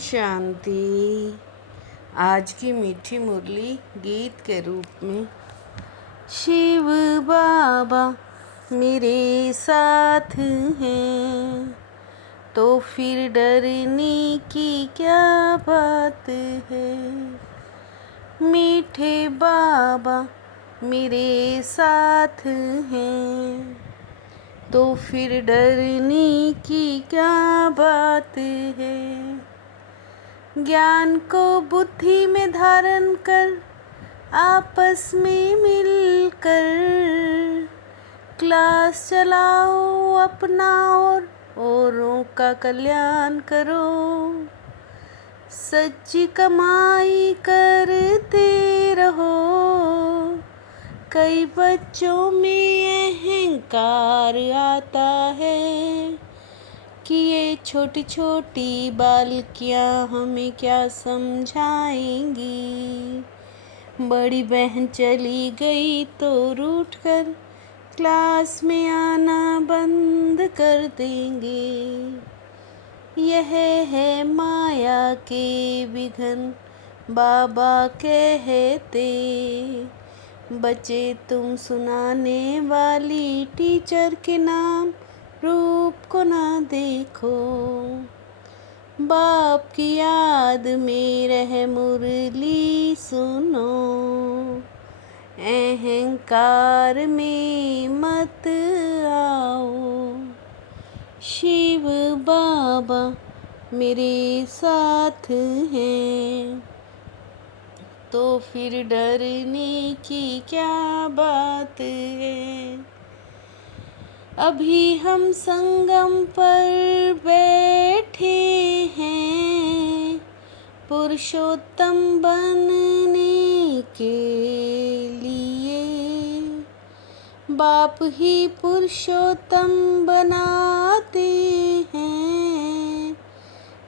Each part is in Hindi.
शांति। आज की मीठी मुरली गीत के रूप में। शिव बाबा मेरे साथ हैं तो फिर डरने की क्या बात है। मीठे बाबा मेरे साथ हैं तो फिर डरने की क्या बात है। ज्ञान को बुद्धि में धारण कर आपस में मिलकर क्लास चलाओ अपना और औरों का कल्याण करो। सच्ची कमाई करते रहो। कई बच्चों में अहंकार आता है कि ये छोटी छोटी बालकियाँ हमें क्या समझाएंगी। बड़ी बहन चली गई तो रूठ कर क्लास में आना बंद कर देंगे। यह है माया के विघन बाबा कहते। बच्चे तुम सुनाने वाली टीचर के नाम रूप को ना देखो। बाप की याद में रह मुरली सुनो। अहंकार में मत आओ। शिव बाबा मेरे साथ हैं तो फिर डरने की क्या बात है। अभी हम संगम पर बैठे हैं पुरुषोत्तम बनने के लिए। बाप ही पुरुषोत्तम बनाते हैं।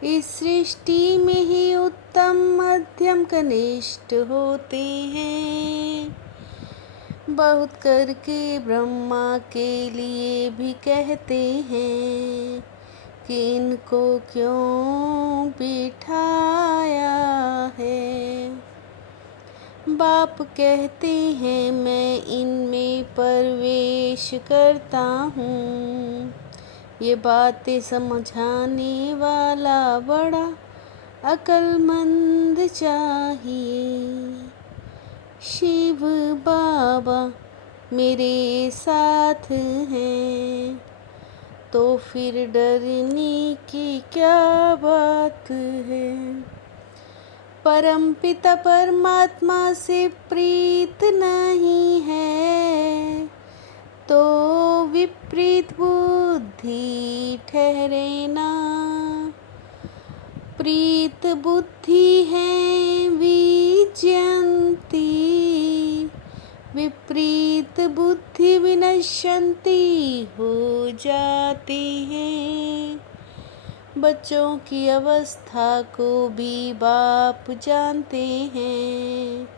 इस सृष्टि में ही उत्तम मध्यम कनिष्ठ होते हैं। बहुत करके ब्रह्मा के लिए भी कहते हैं कि इनको क्यों बिठाया है। बाप कहते हैं मैं इनमें प्रवेश करता हूँ। ये बातें समझाने वाला बड़ा अक्लमंद चाहिए। शिव बाबा मेरे साथ हैं तो फिर डरने की क्या बात है। परमपिता परमात्मा से प्रीत नहीं है तो विपरीत बुद्धि ठहरे ना। प्रीत बुद्धि है विजयंती। विपरीत बुद्धि विनश्यंती हो जाती है। बच्चों की अवस्था को भी बाप जानते हैं।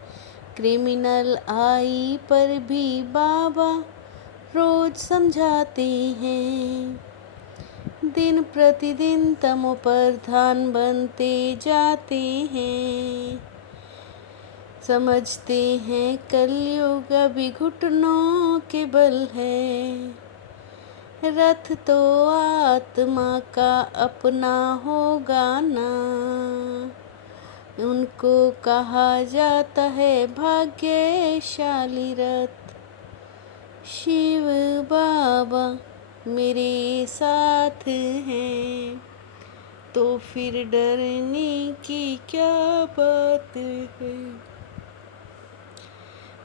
क्रिमिनल आई पर भी बाबा रोज समझाते हैं। दिन प्रतिदिन तमो प्रधान बनते जाते हैं। समझते हैं कलयुग अभी घुटनों के बल है। रथ तो आत्मा का अपना होगा ना। उनको कहा जाता है भाग्यशाली रथ। शिव बाबा मेरे साथ हैं तो फिर डरने की क्या बात है।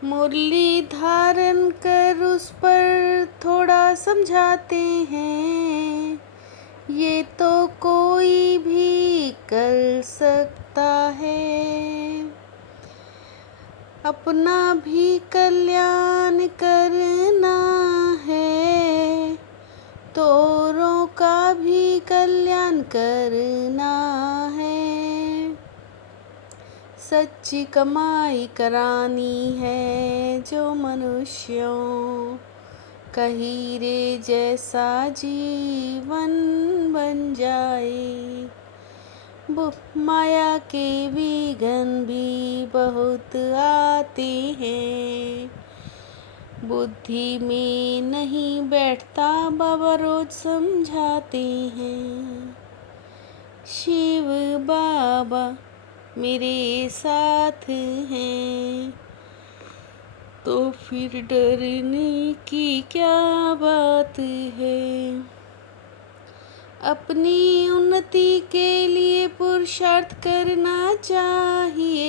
मुरली धारण कर उस पर थोड़ा समझाते हैं। ये तो कोई भी कर सकता है। अपना भी कल्याण करना है तो औरों का भी कल्याण करना है। सच्ची कमाई करानी है जो मनुष्यों का हीरे जैसा जीवन बन जाए। माया के विघ्न भी बहुत आते हैं, बुद्धि में नहीं बैठता बाबा रोज समझाते हैं। शिव बाबा मेरे साथ हैं, तो फिर डरने की क्या बात है। अपनी उन्नति के लिए पुरुषार्थ करना चाहिए,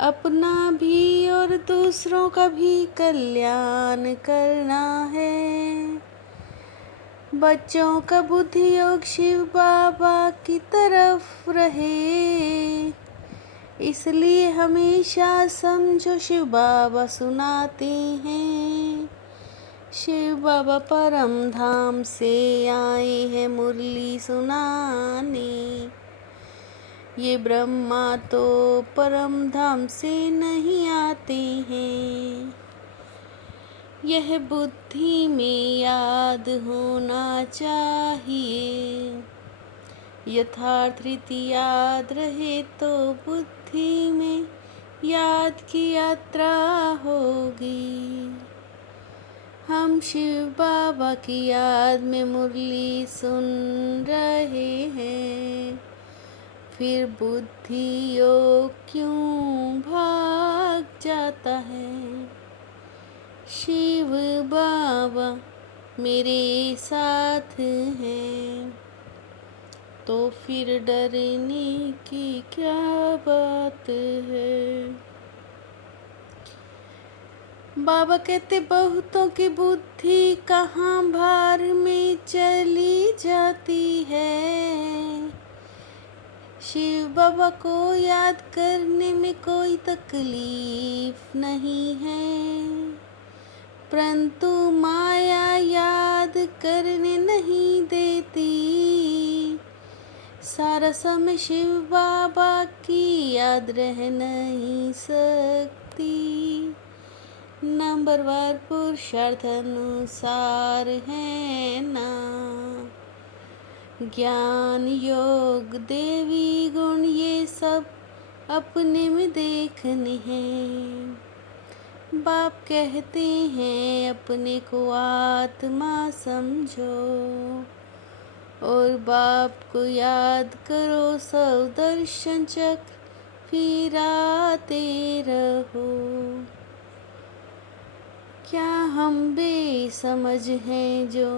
अपना भी और दूसरों का भी कल्याण करना है। बच्चों का बुद्धि योग शिव बाबा की तरफ रहे, इसलिए हमेशा समझो शिव बाबा सुनाते हैं। शिव बाबा परम धाम से आए हैं मुरली सुनाने, ये ब्रह्मा तो परम धाम से नहीं आते हैं। यह बुद्धि में याद होना चाहिए, यथार्थ रीति याद रहे तो बुद्धि में याद की यात्रा होगी। हम शिव बाबा की याद में मुरली सुन रहे हैं, फिर बुद्धि योग क्यों भाग जाता है। शिव बाबा मेरे साथ हैं, तो फिर डरने की क्या बात है। बाबा कहते बहुतों की बुद्धि कहाँ भार में चली जाती है। शिव बाबा को याद करने में कोई तकलीफ नहीं है, परंतु माया याद करने नहीं देती। सारा समय शिव बाबा की याद रह नहीं सकती, नंबरवार पुरुषार्थ अनुसार है ना। ज्ञान योग देवी गुण ये सब अपने में देखने हैं। बाप कहते हैं अपने को आत्मा समझो, और बाप को याद करो, सब दर्शन चक्र फिराते रहो। क्या हम बेसमझ हैं जो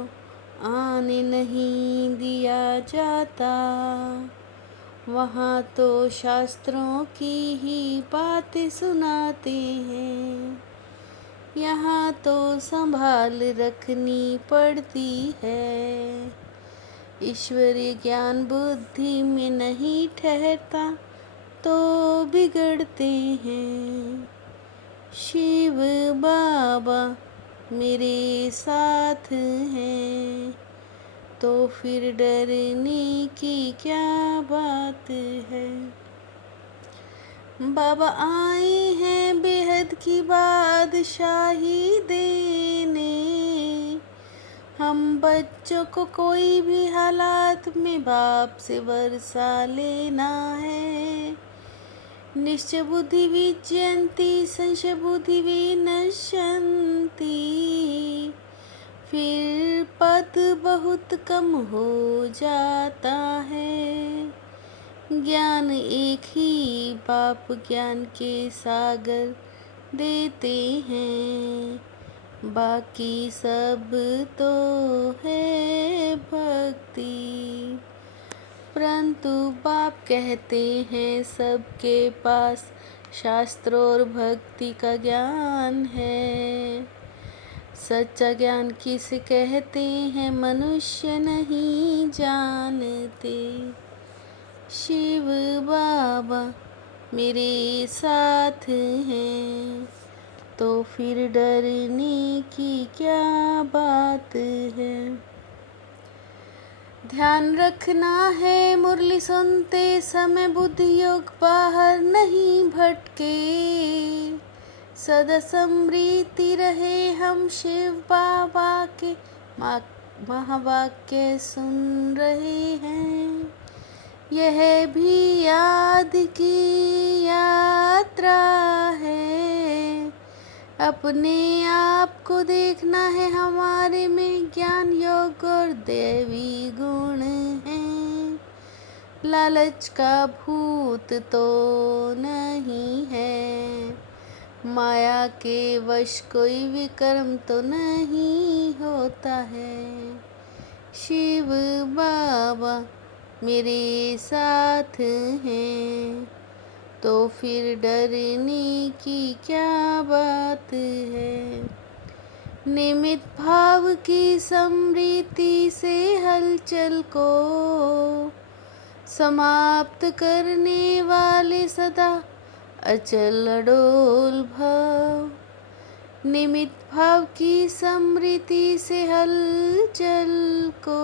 आने नहीं दिया जाता। वहाँ तो शास्त्रों की ही बातें सुनाते हैं, यहाँ तो संभाल रखनी पड़ती है। ईश्वरीय ज्ञान बुद्धि में नहीं ठहरता तो बिगड़ते हैं। शिव बाबा मेरे साथ हैं, तो फिर डरने की क्या बात है। बाबा आए हैं बेहद की बादशाही देने, हम बच्चों को कोई भी हालात में बाप से वर्षा लेना है। निश्चय बुद्धि विजयंती संशय बुद्धि विनश्यंती, फिर पद बहुत कम हो जाता है। ज्ञान एक ही बाप ज्ञान के सागर देते हैं, बाकी सब तो है भक्ति। परंतु बाप कहते हैं सबके पास शास्त्र और भक्ति का ज्ञान है। सच्चा ज्ञान किसे कहते हैं मनुष्य नहीं जानते। शिव बाबा मेरे साथ हैं, तो फिर डरने की क्या बात है। ध्यान रखना है मुरली सुनते समय बुद्धि योग बाहर नहीं भटके, सदा स्मृति रहे हम शिव बाबा के महावाक्य सुन रहे हैं। यह भी याद की यात्रा है। अपने आप को देखना है, हमारे में ज्ञान योग और देवी गुण हैं। लालच का भूत तो नहीं है, माया के वश कोई विक्रम तो नहीं होता है। शिव बाबा मेरे साथ हैं, तो फिर डरने की क्या बात है। निमित भाव की समृद्धि से हलचल को समाप्त करने वाले सदा अचल अडोल भाव। निमित भाव की समृद्धि से हलचल को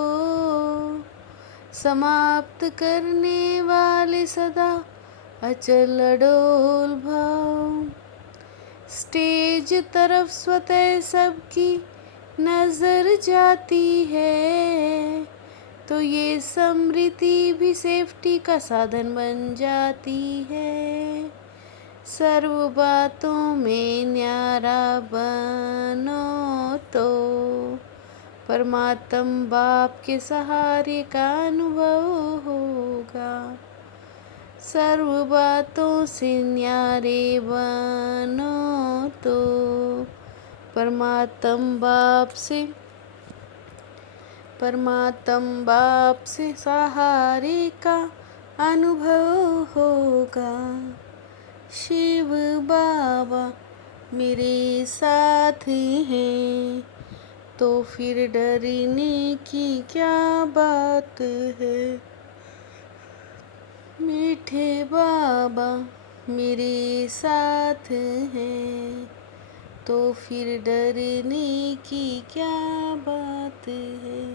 समाप्त करने वाले सदा अचल अडोल भाव। स्टेज तरफ स्वतः सबकी नजर जाती है, तो ये समृद्धि भी सेफ्टी का साधन बन जाती है। सर्व बातों में न्यारा बनो तो परमात्म बाप के सहारे का अनुभव होगा। सर्व बातों से न्यारे बनो तो परमात्म बाप से सहारे का अनुभव होगा। शिव बाबा मेरे साथ हैं, तो फिर डरने की क्या बात है। मीठे बाबा मेरे साथ हैं, तो फिर डरने की क्या बात है।